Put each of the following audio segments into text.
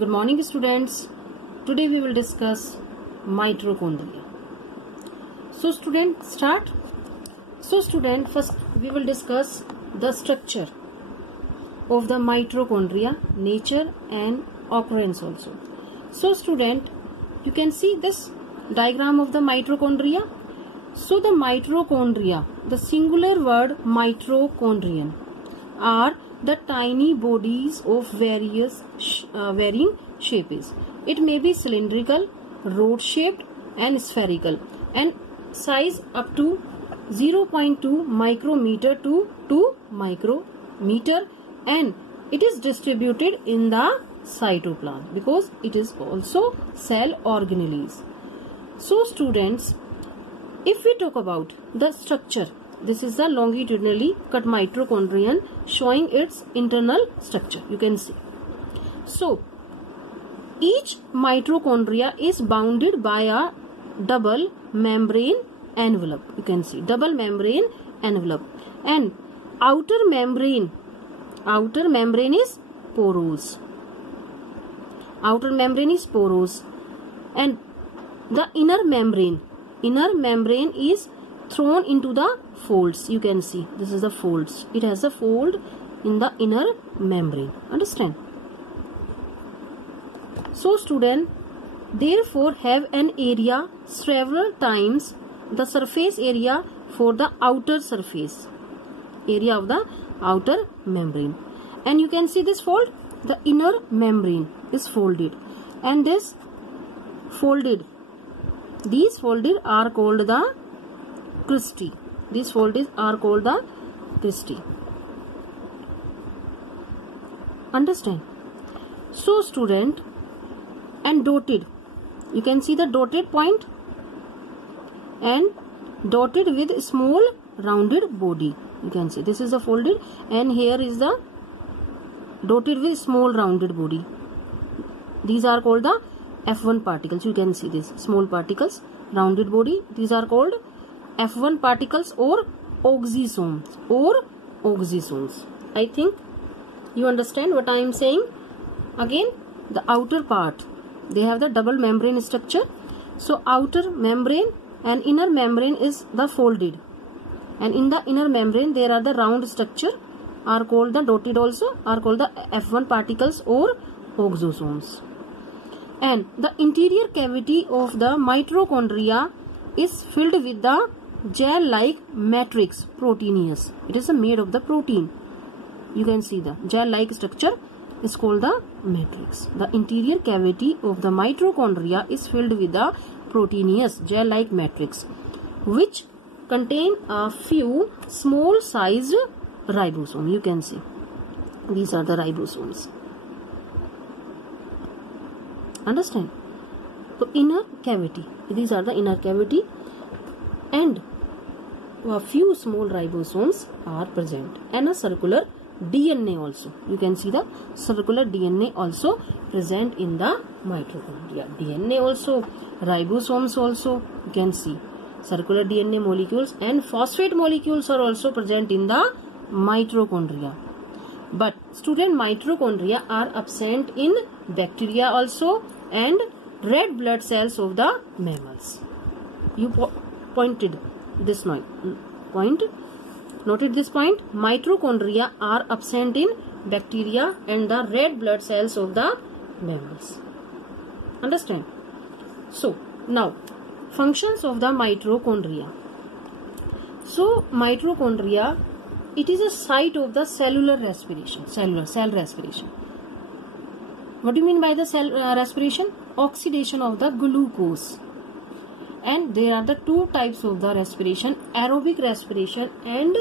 Good morning, students. Today we will discuss mitochondria. So student, start. So student, first we will discuss the structure of the mitochondria, nature and occurrence also. So student, you can see this diagram of the mitochondria. So the mitochondria, the singular word mitochondrion, are the tiny bodies of varying shapes. It may be cylindrical, rod shaped and spherical, and size up to 0.2 micrometer to 2 micrometer, and it is distributed in the cytoplasm because it is also cell organelles. So students, if we talk about the structure, this is the longitudinally cut mitochondrion showing its internal structure. You can see. So, each mitochondria is bounded by a double membrane envelope. You can see double membrane envelope, and outer membrane is porous. Outer membrane is porous, and the inner membrane is thrown into the folds. You can see this is the folds. It has a fold in the inner membrane. Understand? So student, therefore have an area several times the surface area for the outer surface area of the outer membrane. And you can see this fold. The inner membrane is folded, and these folded are called the cristae. These folded are called the cristae. Understand? So student, and dotted, you can see the dotted point and dotted with small rounded body. You can see this is the folded, and here is the dotted with small rounded body. These are called the F1 particles. You can see this small particles, rounded body. These are called F1 particles or oxysomes I think you understand what I am saying. Again, the outer part, they have the double membrane structure. So outer membrane and inner membrane is the folded, and in the inner membrane there are the round structure, are called the dotted, also are called the F1 particles or oxysomes. And the interior cavity of the mitochondria is filled with the gel-like matrix proteinous. It is made of the protein. You can see the gel-like structure is called the matrix. The interior cavity of the mitochondria is filled with the proteinous gel-like matrix, which contain a few small-sized ribosomes. You can see these are the ribosomes. Understand? So inner cavity, these are the inner cavity, and a few small ribosomes are present, and a circular DNA also. You can see the circular DNA also present in the mitochondria. DNA also, ribosomes also, you can see circular DNA molecules, and phosphate molecules are also present in the mitochondria. But student, mitochondria are absent in bacteria also and red blood cells of the mammals. You noted this point. Mitochondria are absent in bacteria and the red blood cells of the mammals. Understand? So now, functions of the mitochondria. So mitochondria, it is a site of the cellular respiration, cell respiration. What do you mean by the cell respiration? Oxidation of the glucose. And there are the two types of the respiration: aerobic respiration and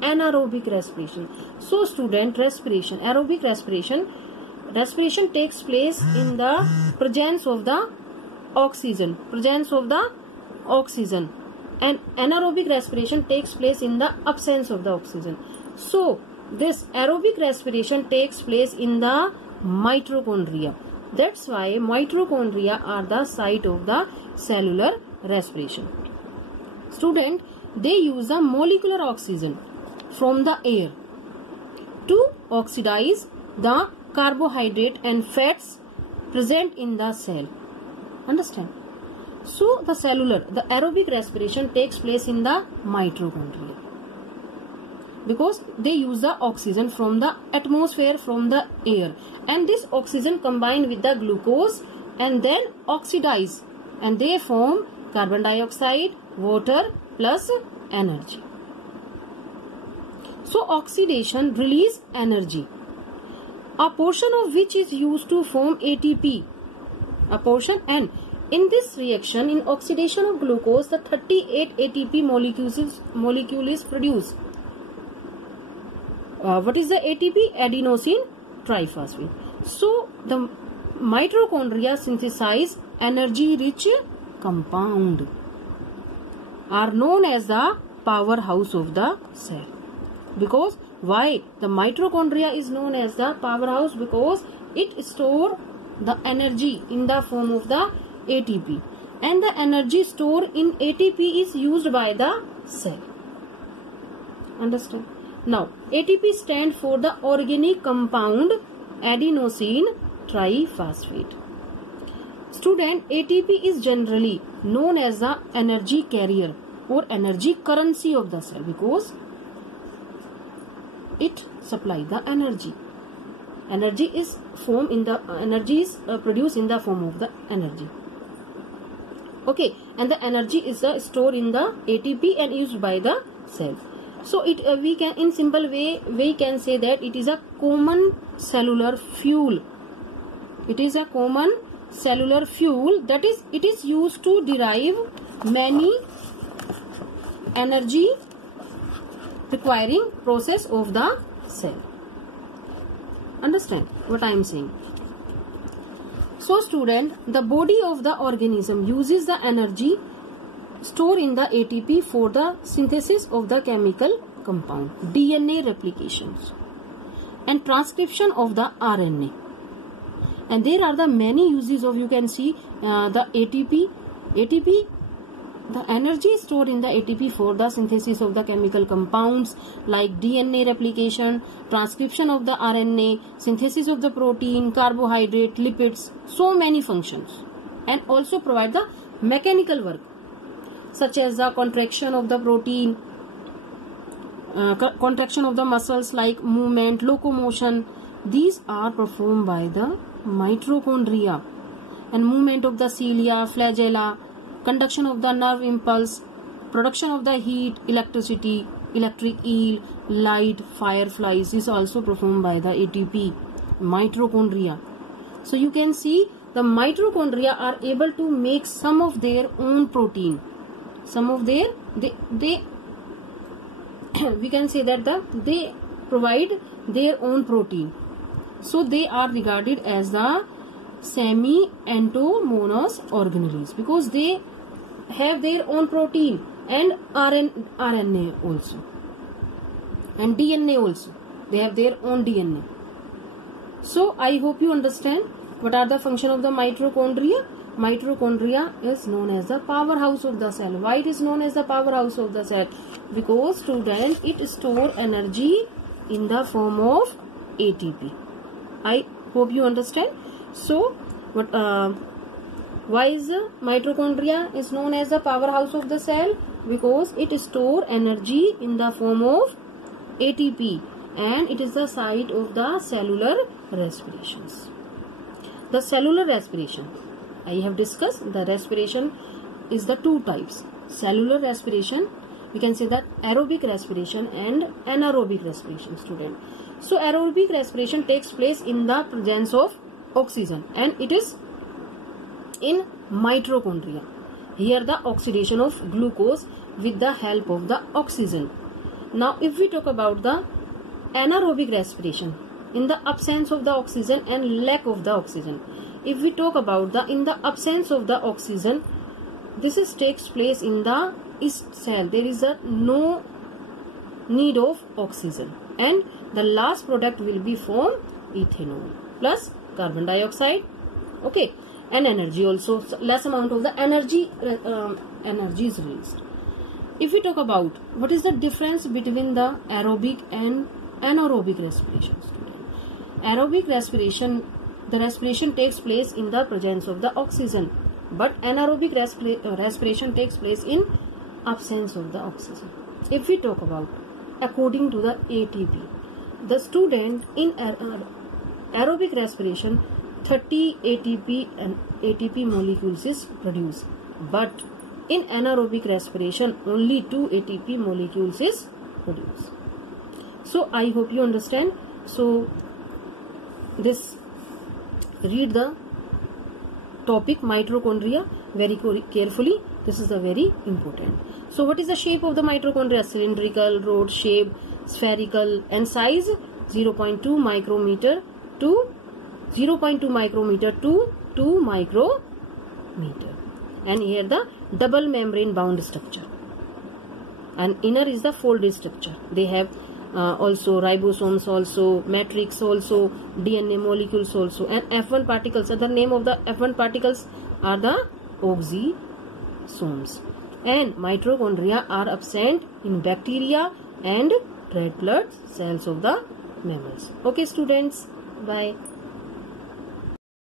anaerobic respiration. So student, aerobic respiration takes place in the presence of the oxygen, and anaerobic respiration takes place in the absence of the oxygen. So this aerobic respiration takes place in the mitochondria. That's why mitochondria are the site of the cellular respiration. Student, they use the molecular oxygen from the air to oxidize the carbohydrate and fats present in the cell. Understand? So the aerobic respiration takes place in the mitochondria, because they use the oxygen from the atmosphere, from the air, and this oxygen combined with the glucose and then oxidize, and they form carbon dioxide, water plus energy. So oxidation release energy, a portion of which is used to form ATP, a portion, and in this reaction, in oxidation of glucose, the 38 ATP molecule is produced. What is the ATP? Adenosine triphosphate. So the mitochondria synthesize energy-rich compound, are known as the powerhouse of the cell. Because why the mitochondria is known as the powerhouse? Because it stores the energy in the form of the ATP, and the energy stored in ATP is used by the cell. Understand? Now ATP stands for the organic compound adenosine triphosphate. Student, ATP is generally known as the energy carrier or energy currency of the cell, because it supplies the energy. Energy is produced in the form of the energy. Okay, and the energy is stored in the ATP and used by the cell. So we can, in simple way, we can say that it is a common cellular fuel. It is a common cellular fuel, that is, it is used to derive many energy requiring process of the cell. Understand what I am saying? So student, the body of the organism uses the energy stored in the ATP for the synthesis of the chemical compound, DNA replications, and transcription of the RNA. And there are the many uses of, you can see the ATP, the energy stored in the ATP for the synthesis of the chemical compounds like DNA replication, transcription of the RNA, synthesis of the protein, carbohydrate, lipids, so many functions, and also provide the mechanical work such as the contraction of the protein, contraction of the muscles like movement, locomotion. These are performed by the mitochondria, and movement of the cilia, flagella, conduction of the nerve impulse, production of the heat, electricity, electric eel, light, fireflies is also performed by the ATP, mitochondria. So you can see the mitochondria are able to make some of their own protein. Some of their, they we can say that they provide their own protein. So they are regarded as the semi-entomonas organelles, because they have their own protein and RNA also, and DNA also. They have their own DNA. So I hope you understand what are the function of the mitochondria. Mitochondria is known as the powerhouse of the cell. Why it is known as the powerhouse of the cell? Because student, it stores energy in the form of ATP. I hope you understand. So why is the mitochondria is known as the powerhouse of the cell? Because it stores energy in the form of ATP, and it is the site of the cellular respirations. The cellular respiration, I have discussed. The respiration is the two types. Cellular respiration, we can say that aerobic respiration and anaerobic respiration, student. So aerobic respiration takes place in the presence of oxygen, and it is in mitochondria. Here the oxidation of glucose with the help of the oxygen. Now if we talk about the anaerobic respiration, in the absence of the oxygen and lack of the oxygen. If we talk about the in the absence of the oxygen, this is takes place in the yeast cell. There is no need of oxygen, and the last product will be formed ethanol plus carbon dioxide, okay, and energy also. So less amount of the energy is released. If we talk about what is the difference between the aerobic and anaerobic respiration, student. Aerobic respiration the respiration takes place in the presence of the oxygen, but anaerobic respiration takes place in absence of the oxygen. If we talk about according to the ATP, the student in aerobic respiration 30 ATP and ATP molecules is produced, but in anaerobic respiration only 2 ATP molecules is produced. So I hope you understand. So this, read the topic mitochondria very carefully. This is the very important. So what is the shape of the mitochondria? Cylindrical, rod shape, spherical, and size 0.2 micrometer to 0.2 micrometer to 2 micrometer. And here the double membrane bound structure, and inner is the folded structure. They have also ribosomes, also matrix, also DNA molecules, also, and F1 particles. The name of the F1 particles are the oxysomes. And mitochondria are absent in bacteria and red blood cells of the mammals. Okay students, bye.